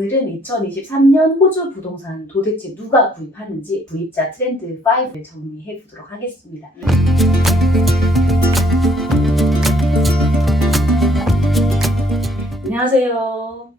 오늘은 2023년 호주 부동산 도대체 누가 구입하는지 구입자 트렌드 5를 정리해 보도록 하겠습니다. 안녕하세요.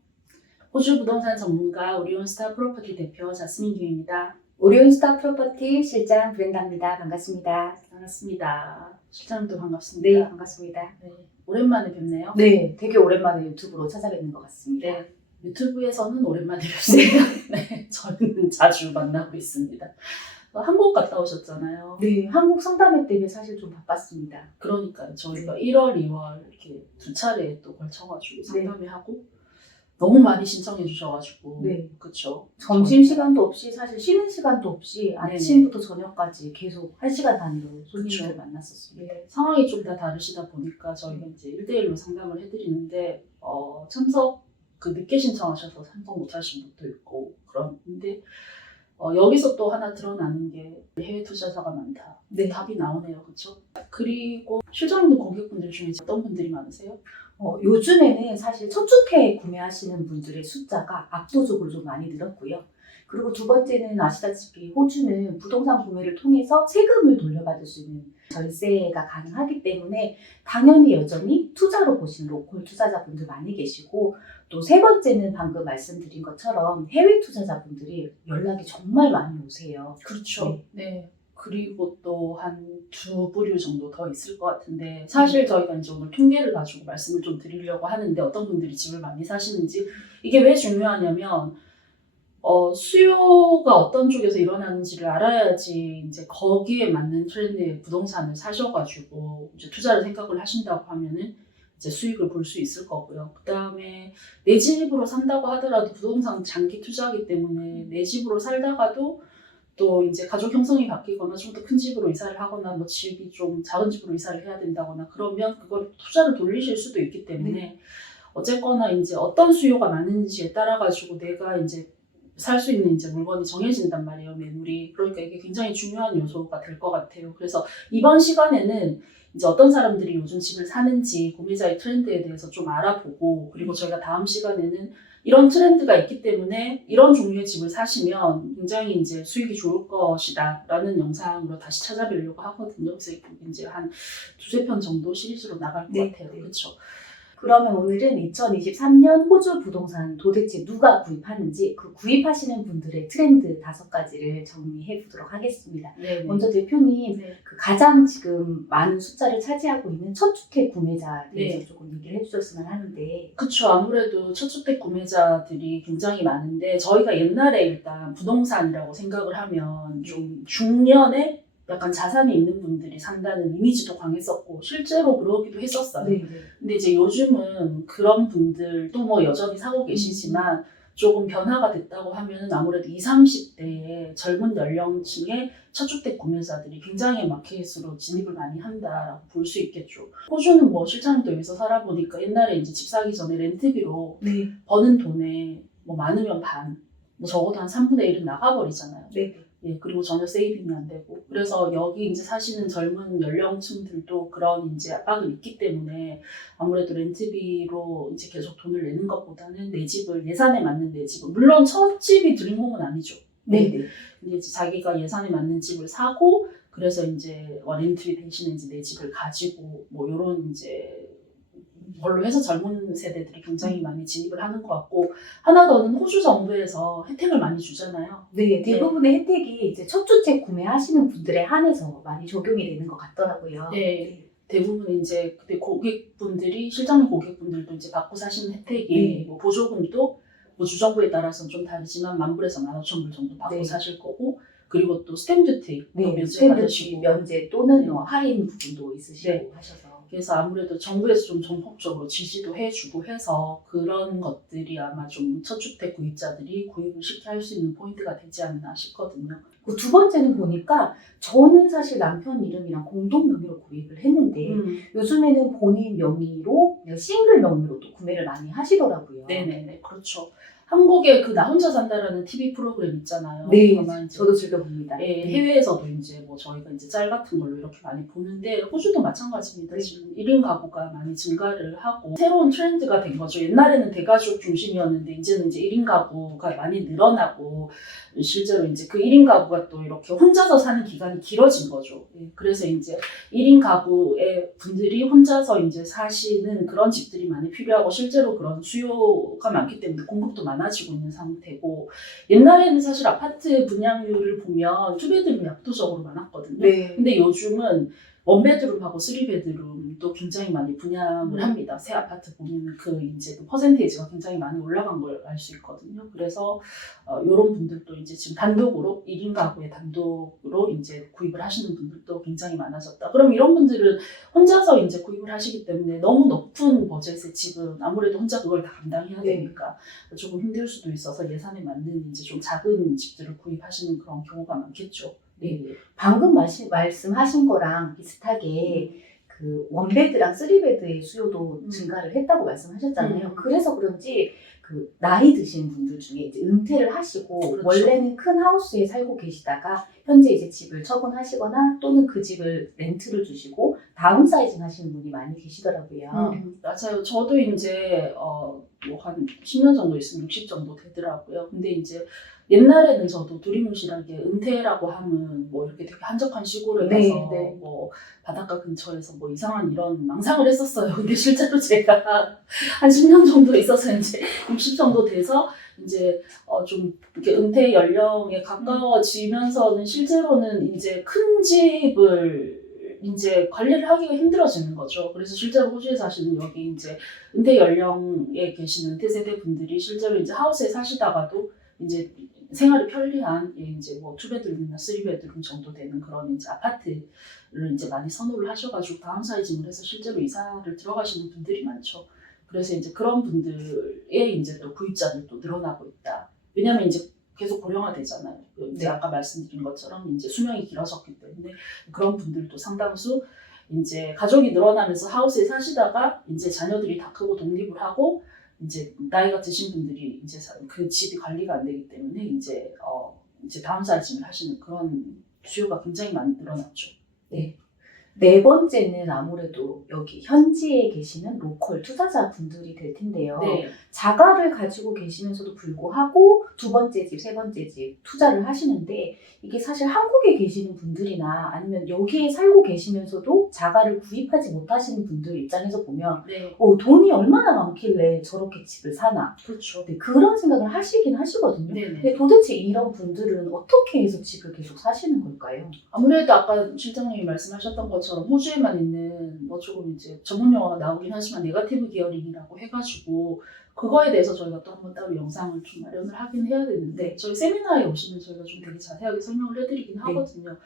호주 부동산 전문가 오리온스타 프로퍼티 대표 자스민 김입니다. 오리온스타 프로퍼티 실장 브렌다입니다. 반갑습니다. 반갑습니다. 실장님도 반갑습니다. 네, 반갑습니다. 네, 오랜만에 뵙네요. 네, 되게 오랜만에 유튜브로 찾아뵙는 것 같습니다. 네, 유튜브에서는 오랜만에 뵙습니다. 네, 저희는 자주 만나고 있습니다. 한국 갔다 오셨잖아요. 네, 한국 상담회 때문에 사실 좀 바빴습니다. 그러니까요. 저희가 1월, 2월 이렇게 두 차례 또 걸쳐가지고 네. 상담회 하고 너무 많이 신청해 주셔가지고 네. 그렇죠. 점심 시간도 없이 사실 쉬는 시간도 없이 아침부터 저녁까지 계속 1시간 단위로 손님들 그쵸. 만났었습니다. 네, 상황이 좀 다 다르시다 보니까 저희가 이제 1대1로 상담을 해드리는데 참석 늦게 신청하셔서 참석 못하신 분도 있고 그런데 여기서 또 하나 드러나는 게 해외 투자자가 많다. 네. 답이 나오네요, 그렇죠? 그리고 실장님도 고객분들 중에 어떤 분들이 많으세요? 요즘에는 사실 첫주택 구매하시는 분들의 숫자가 압도적으로 좀 많이 늘었고요. 그리고 두 번째는 아시다시피 호주는 부동산 구매를 통해서 세금을 돌려받을 수 있는 절세가 가능하기 때문에 당연히 여전히 투자로 보시는 로컬 투자자분들 많이 계시고, 또 세 번째는 방금 말씀드린 것처럼 해외 투자자분들이 연락이 정말 많이 오세요. 그렇죠. 네. 그리고 또 한 두 부류 정도 더 있을 것 같은데 사실 저희가 이제 오늘 통계를 가지고 말씀을 좀 드리려고 하는데 어떤 분들이 집을 많이 사시는지 이게 왜 중요하냐면 수요가 어떤 쪽에서 일어나는지를 알아야지 이제 거기에 맞는 트렌드의 부동산을 사셔가지고 이제 투자를 생각을 하신다고 하면은 이제 수익을 볼 수 있을 거고요. 그 다음에 내 집으로 산다고 하더라도 부동산 장기 투자하기 때문에 내 집으로 살다가도 또 이제 가족 형성이 바뀌거나 좀 더 큰 집으로 이사를 하거나 뭐 집이 좀 작은 집으로 이사를 해야 된다거나 그러면 그걸 투자를 돌리실 수도 있기 때문에 어쨌거나 이제 어떤 수요가 많은지에 따라 가지고 내가 이제 살 수 있는 이제 물건이 정해진단 말이에요, 매물이. 그러니까 이게 굉장히 중요한 요소가 될 것 같아요. 그래서 이번 시간에는 이제 어떤 사람들이 요즘 집을 사는지 구매자의 트렌드에 대해서 좀 알아보고, 그리고 저희가 다음 시간에는 이런 트렌드가 있기 때문에 이런 종류의 집을 사시면 굉장히 이제 수익이 좋을 것이다 라는 영상으로 다시 찾아뵈려고 하거든요. 그래서 이제 한 두세 편 정도 시리즈로 나갈 것 같아요. 그렇죠. 그러면 오늘은 2023년 호주 부동산 도대체 누가 구입하는지 그 구입하시는 분들의 트렌드 5가지를 정리해 보도록 하겠습니다. 네. 먼저 대표님, 네. 그 가장 지금 많은 숫자를 차지하고 있는 첫주택 구매자에 대해서 네. 조금 얘기를 해주셨으면 하는데. 그쵸. 아무래도 첫주택 구매자들이 굉장히 많은데 저희가 옛날에 일단 부동산이라고 생각을 하면 좀 중년에 약간 자산이 있는 분들이 산다는 이미지도 강했었고 실제로 그러기도 했었어요. 네. 근데 이제 요즘은 그런 분들도 뭐 여전히 사고 계시지만 조금 변화가 됐다고 하면 아무래도 20, 30대의 젊은 연령층의 첫주택 구매자들이 굉장히 마켓으로 진입을 많이 한다라고 볼 수 있겠죠. 호주는 뭐 실장님도 여기서 살아보니까 옛날에 이제 집 사기 전에 렌트비로 네. 버는 돈에 뭐 많으면 반, 뭐 적어도 한 3분의 1은 나가버리잖아요. 네. 예, 그리고 전혀 세이빙이 안 되고. 그래서 여기 이제 사시는 젊은 연령층들도 그런 이제 압박이 있기 때문에 아무래도 렌트비로 이제 계속 돈을 내는 것보다는 내 집을, 예산에 맞는 내 집을, 물론 첫 집이 드림홈은 아니죠. 네. 근데 이제 자기가 예산에 맞는 집을 사고, 그래서 이제 렌트비 대신에 이제 내 집을 가지고, 뭐 요런 이제 걸로 해서 젊은 세대들이 굉장히 많이 진입을 하는 것 같고, 하나 더는 호주 정부에서 혜택을 많이 주잖아요. 네, 대부분의 혜택이 이제 첫주택 구매하시는 분들에 한해서 많이 적용이 되는 것 같더라고요. 네. 대부분 이제 그때 고객분들이, 실장님 고객분들도 이제 받고 사시는 혜택이 뭐 보조금도 뭐 주정부에 따라서는 좀 다르지만 10,000불에서 15,000불 정도 받고 사실 거고, 그리고 또 스탬프 듀티 면제 받으시고, 면제 또는 할인 부분도 있으시고 하셔서. 그래서 아무래도 정부에서 좀 전폭적으로 지시도 해주고 해서 그런 것들이 아마 좀 첫주택 구입자들이 구입을 쉽게 할 수 있는 포인트가 되지 않나 싶거든요. 그 두 번째는 보니까 저는 사실 남편 이름이랑 공동 명의로 구입을 했는데 요즘에는 본인 명의로 그냥 싱글 명의로 또 구매를 많이 하시더라고요. 네네네, 그렇죠. 한국에 그 나 혼자 산다라는 TV 프로그램 있잖아요. 네, 아마 이제 저도 즐겨봅니다. 예, 해외에서도 이제 뭐 저희가 이제 짤 같은 걸로 이렇게 많이 보는데 호주도 마찬가지입니다. 네. 지금 1인 가구가 많이 증가를 하고 새로운 트렌드가 된 거죠. 옛날에는 대가족 중심이었는데 이제는 이제 1인 가구가 많이 늘어나고 실제로 이제 그 1인 가구가 또 이렇게 혼자서 사는 기간이 길어진 거죠. 예, 그래서 이제 1인 가구의 분들이 혼자서 이제 사시는 그런 집들이 많이 필요하고 실제로 그런 수요가 많기 때문에 공급도 많아지고 있는 상태고 옛날에는 사실 아파트 분양률을 보면 투베드룸이 압도적으로 많았거든요. 네. 근데 요즘은 원베드룸하고 쓰리베드룸도 굉장히 많이 분양을 합니다. 새 아파트 보면 그 이제 그 퍼센테이지가 굉장히 많이 올라간 걸 알 수 있거든요. 그래서 이런 분들도 이제 지금 단독으로 1인 가구에 단독으로 이제 구입을 하시는 분들도 굉장히 많아졌다. 그럼 이런 분들은 혼자서 이제 구입을 하시기 때문에 너무 높은 버젯의 집은 아무래도 혼자 그걸 다 감당해야 네. 되니까 조금 힘들 수도 있어서 예산에 맞는 이제 좀 작은 집들을 구입하시는 그런 경우가 많겠죠. 네. 방금 말씀하신 거랑 비슷하게 그 원베드랑 쓰리베드의 수요도 증가를 했다고 말씀하셨잖아요. 그래서 그런지 그 나이 드신 분들 중에 이제 은퇴를 하시고 그렇죠. 원래는 큰 하우스에 살고 계시다가 현재 이제 집을 처분하시거나 또는 그 집을 렌트를 주시고 다운사이징 하시는 분이 많이 계시더라고요. 맞아요. 저도 이제 뭐한 10년 정도 있으면 60 정도 되더라고요. 근데 이제 옛날에는 저도 두리뭉실하게 은퇴라고 하면 뭐 이렇게 되게 한적한 시골에 네, 가서 네. 뭐 바닷가 근처에서 뭐 이상한 이런 망상을 했었어요. 근데 실제로 제가 한 10년 정도 있어서 이제 60 정도 돼서 이제 좀 이렇게 은퇴 연령에 가까워지면서는 실제로는 이제 큰 집을 이제 관리를 하기가 힘들어지는 거죠. 그래서 실제로 호주에 사시는 여기 이제 은퇴 연령에 계시는 은퇴 세대 분들이 실제로 이제 하우스에 사시다가도 이제 생활이 편리한 이제 뭐 투베드룸이나 쓰리베드룸 정도 되는 그런 이제 아파트를 이제 많이 선호를 하셔가지고 다운사이징을 해서 실제로 이사를 들어가시는 분들이 많죠. 그래서 이제 그런 분들의 이제 또 구입자들 또 늘어나고 있다. 왜냐면 이제 계속 고령화되잖아요. 이제 아까 말씀드린 것처럼 이제 수명이 길어졌기 때문에 그런 분들도 상당수 이제 가족이 늘어나면서 하우스에 사시다가 이제 자녀들이 다 크고 독립을 하고 이제 나이가 드신 분들이 이제 그 집이 관리가 안 되기 때문에 이제 이제 다운사이징을 하시는 그런 수요가 굉장히 많이 늘어났죠. 네 번째는 아무래도 여기 현지에 계시는 로컬 투자자 분들이 될 텐데요. 네. 자가를 가지고 계시면서도 불구하고 두 번째 집, 세 번째 집 투자를 하시는데 이게 사실 한국에 계시는 분들이나 아니면 여기에 살고 계시면서도 자가를 구입하지 못하시는 분들 입장에서 보면 네. 돈이 얼마나 많길래 저렇게 집을 사나 그렇죠. 네, 그런 생각을 하시긴 하시거든요. 네네. 근데 도대체 이런 분들은 어떻게 해서 집을 계속 사시는 걸까요? 아무래도 아까 실장님이 말씀하셨던 것처럼 호주에만 있는 뭐 조금 이제 전문 용어가 나오긴 하지만 네거티브 기어링이라고 해가지고 그거에 대해서 저희가 또 한번 따로 영상을 좀 마련을 하긴 해야 되는데 저희 세미나에 오시면 저희가 좀 되게 자세하게 설명을 해드리긴 하거든요.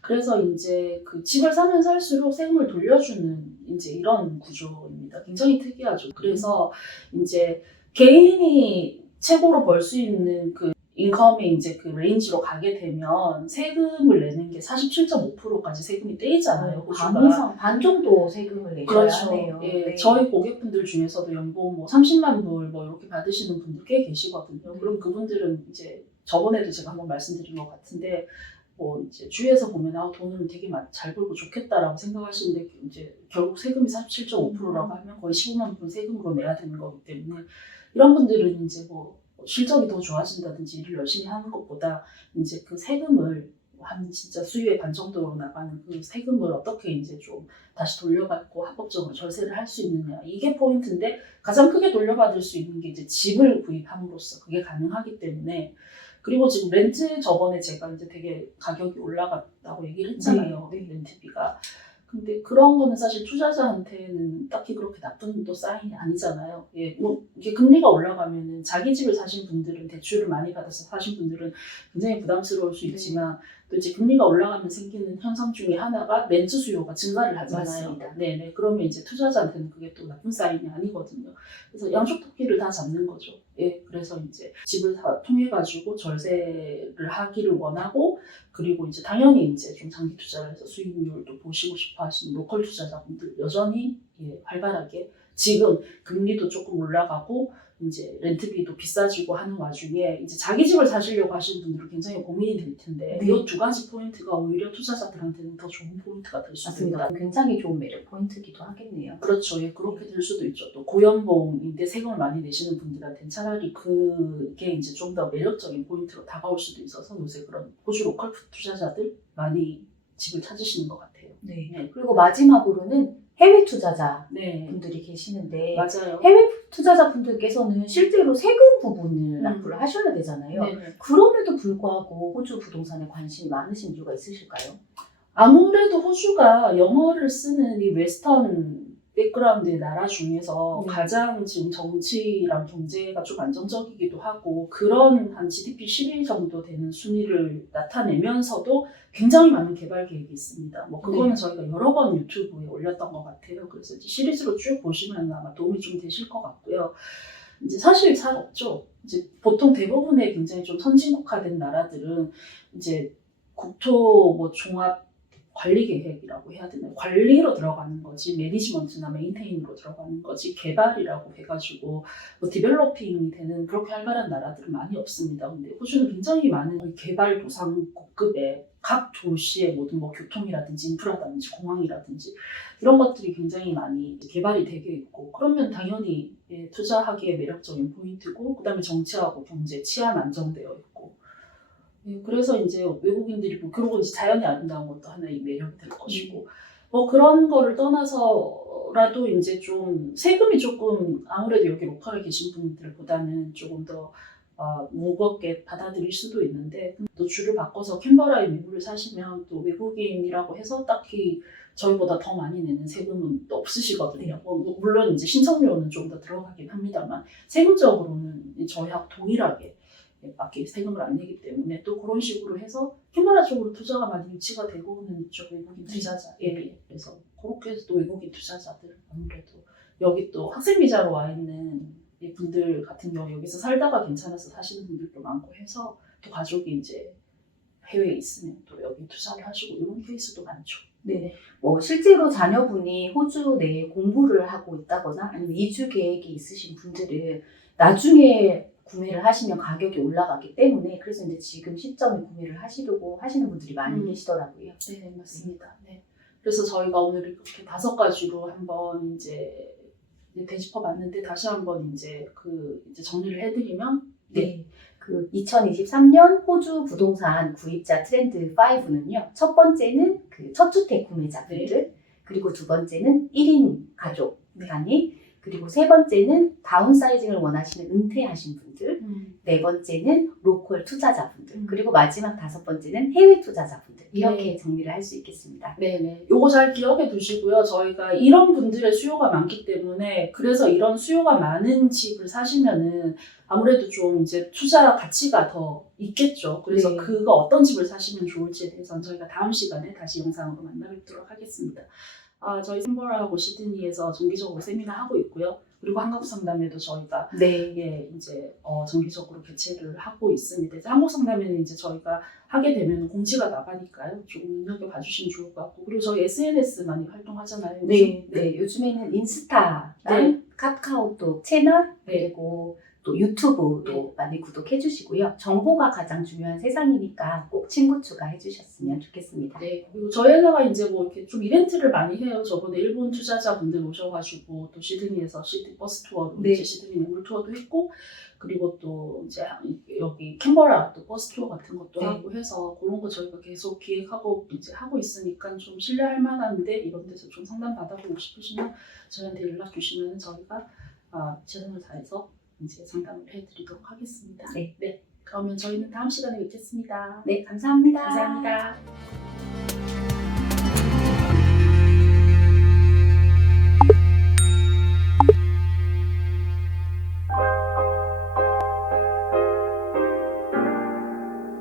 그래서 이제 그 집을 사면 살수록 세금을 돌려주는 이제 이런 구조입니다. 굉장히 특이하죠. 그래서 이제 개인이 최고로 벌 수 있는 그 인컴이 이제 그 레인지로 가게 되면 세금을 내는 게 47.5%까지 세금이 떼이잖아요. 호주가. 반 이상, 반 정도 세금을 내셔야 그렇죠. 하네요. 예, 네. 저희 고객분들 중에서도 연봉 뭐 30만 불 뭐 이렇게 받으시는 분들 꽤 계시거든요. 그럼 그분들은 이제 저번에도 제가 한번 말씀드린 것 같은데 뭐 이제 주위에서 보면 돈을 되게 잘 벌고 좋겠다라고 생각하시는데 이제 결국 세금이 47.5%라고 하면 거의 15만 불 세금으로 내야 되는 거기 때문에 이런 분들은 이제 뭐 실적이 더 좋아진다든지 일을 열심히 하는 것보다 이제 그 세금을 한 진짜 수입의 반 정도로 나가는 그 세금을 어떻게 이제 좀 다시 돌려받고 합법적으로 절세를 할 수 있느냐 이게 포인트인데 가장 크게 돌려받을 수 있는 게 이제 집을 구입함으로써 그게 가능하기 때문에 그리고 지금 렌트 저번에 제가 이제 되게 가격이 올라갔다고 얘기를 했잖아요. 네. 렌트비가. 근데 그런 거는 사실 투자자한테는 딱히 그렇게 나쁜 또 사인이 아니잖아요. 예, 뭐 이게 금리가 올라가면은 자기 집을 사신 분들은 대출을 많이 받아서 사신 분들은 굉장히 부담스러울 수 있지만 또 이제 금리가 올라가면 생기는 현상 중에 하나가 렌트 수요가 증가를 하잖아요. 맞습니다. 네네. 그러면 이제 투자자한테는 그게 또 나쁜 사인이 아니거든요. 그래서 양쪽 토끼를 다 잡는 거죠. 예, 그래서 이제 집을 다 통해 가지고 절세를 하기를 원하고 그리고 이제 당연히 이제 좀 장기 투자를 해서 수익률도 보시고 싶어 하시는 로컬 투자자분들 여전히 활발하게 지금 금리도 조금 올라가고 이제 렌트비도 비싸지고 하는 와중에 이제 자기 집을 사시려고 하시는 분들은 굉장히 고민이 될 텐데 네. 이 두 가지 포인트가 오히려 투자자들한테는 더 좋은 포인트가 될 수도 있다. 맞습니다. 굉장히 좋은 매력 포인트기도 하겠네요. 그렇죠. 예, 그렇게 될 수도 있죠. 또 고연봉인데 세금을 많이 내시는 분들한테는 차라리 그게 이제 좀 더 매력적인 포인트로 다가올 수도 있어서 요새 그런 호주 로컬 투자자들 많이 집을 찾으시는 것 같아요. 네. 네. 그리고 마지막으로는 해외 투자자 네, 분들이 계시는데 맞아요. 해외 투자자분들께서는 실제로 세금 부분을 납부를 하셔야 되잖아요. 네, 네. 그럼에도 불구하고 호주 부동산에 관심이 많으신 이유가 있으실까요? 아무래도 호주가 영어를 쓰는 이 웨스턴 백그라운드의 나라 중에서 네. 가장 지금 정치랑 경제가 좀 안정적이기도 하고 그런 한 GDP 10위 정도 되는 순위를 나타내면서도 굉장히 많은 개발 계획이 있습니다. 뭐 그거는 네. 저희가 여러 번 유튜브에 올렸던 것 같아요. 그래서 이제 시리즈로 쭉 보시면 아마 도움이 좀 되실 것 같고요. 이제 사실 없죠. 이제 보통 대부분의 굉장히 좀 선진국화된 나라들은 이제 국토 뭐 종합 관리 계획이라고 해야 되나요? 관리로 들어가는 거지 매니지먼트나 메인테인으로 들어가는 거지 개발이라고 해가지고 뭐 디벨로핑이 되는 그렇게 활발한 나라들은 많이 없습니다. 근데 호주는 굉장히 많은 개발도상국급의 각 도시의 모든 뭐 교통이라든지 인프라라든지 공항이라든지 이런 것들이 굉장히 많이 개발이 되게 있고 그러면 당연히 예, 투자하기에 매력적인 포인트고 그다음에 정치하고 경제 치안 안정되어 있고 예, 그래서 이제 외국인들이 뭐 그러고 이제 자연이 아름다운 것도 하나의 매력이 될 것이고 뭐 그런 거를 떠나서라도 이제 좀 세금이 조금 아무래도 여기 로컬에 계신 분들보다는 조금 더 무겁게 받아들일 수도 있는데 또 주를 바꿔서 캔버라에 매물을 사시면 또 외국인이라고 해서 딱히 저희보다 더 많이 내는 세금은 또 없으시거든요. 뭐 물론 이제 신청료는 좀 더 들어가긴 합니다만 세금적으로는 저희하고 동일하게 밖에 세금을 안 내기 때문에 또 그런 식으로 해서 캔버라 쪽으로 투자가 많이 유치가 되고는 있죠. 외국인 투자자에 그래서 그렇게 해서 또 외국인 투자자들 아무래도 여기 또 학생 비자로 와 있는 이 분들 같은 경우 여기서 살다가 괜찮아서 사시는 분들도 많고 해서 또 가족이 이제 해외에 있으면 또 여기 투자를 하시고 이런 케이스도 많죠. 네. 뭐 실제로 자녀분이 호주 내에 공부를 하고 있다거나 아니면 이주 계획이 있으신 분들은 나중에 구매를 하시면 가격이 올라가기 때문에 그래서 이제 지금 시점에 구매를 하시려고 하시는 분들이 많이 계시더라고요. 네, 맞습니다. 네. 그래서 저희가 오늘 이렇게 5가지로 한번 이제 되짚어봤는데 다시 한번 이제 이제 정리를 해드리면 네. 그 2023년 호주 부동산 구입자 트렌드 5는요. 첫 번째는 그 첫 주택 구매자분들, 그리고 두 번째는 1인 가족 단위, 그리고 세 번째는 다운사이징을 원하시는 은퇴하신 분들, 네 번째는 로컬 투자자분들, 그리고 마지막 5번째는 해외 투자자분들 이렇게 정리를 할 수 있겠습니다. 네네. 요거 잘 기억해 두시고요. 저희가 이런 분들의 수요가 많기 때문에 그래서 이런 수요가 많은 집을 사시면은 아무래도 좀 이제 투자 가치가 더 있겠죠. 그래서 네. 그거 어떤 집을 사시면 좋을지에 대해서는 저희가 다음 시간에 다시 영상으로 만나뵙도록 하겠습니다. 저희 캔버라하고 시드니에서 정기적으로 세미나 하고 있고요. 그리고 한국 상담회도 저희가 네. 예, 이제 정기적으로 개최를 하고 있습니다. 이제 한국 상담회는 이제 저희가 하게 되면 공지가 나가니까요. 조금 눈여겨 봐주시면 좋을 것 같고 그리고 저희 SNS 많이 활동하잖아요. 네. 네. 요즘에는 인스타랑 카카오톡 채널 그리고 또 유튜브도 많이 구독해 주시고요. 정보가 가장 중요한 세상이니까 꼭 친구 추가해 주셨으면 좋겠습니다. 네, 그리고 저희 회사가 이제 뭐 이렇게 좀 이벤트를 많이 해요. 저번에 일본 투자자분들 오셔가지고 또 시드니에서 시드니 버스 투어로 이제 시드니 매물 투어도 했고 그리고 또 이제 여기 캔버라 또 버스 투어 같은 것도 하고 해서 그런 거 저희가 계속 기획하고 이제 하고 있으니까 좀 신뢰할 만한데 이런 데서 좀 상담 받아보고 싶으시면 저희한테 연락 주시면 저희가 최선을 다해서 이제 상담을 해드리도록 하겠습니다. 네. 그러면 저희는 다음 시간에 뵙겠습니다. 네, 감사합니다. 감사합니다.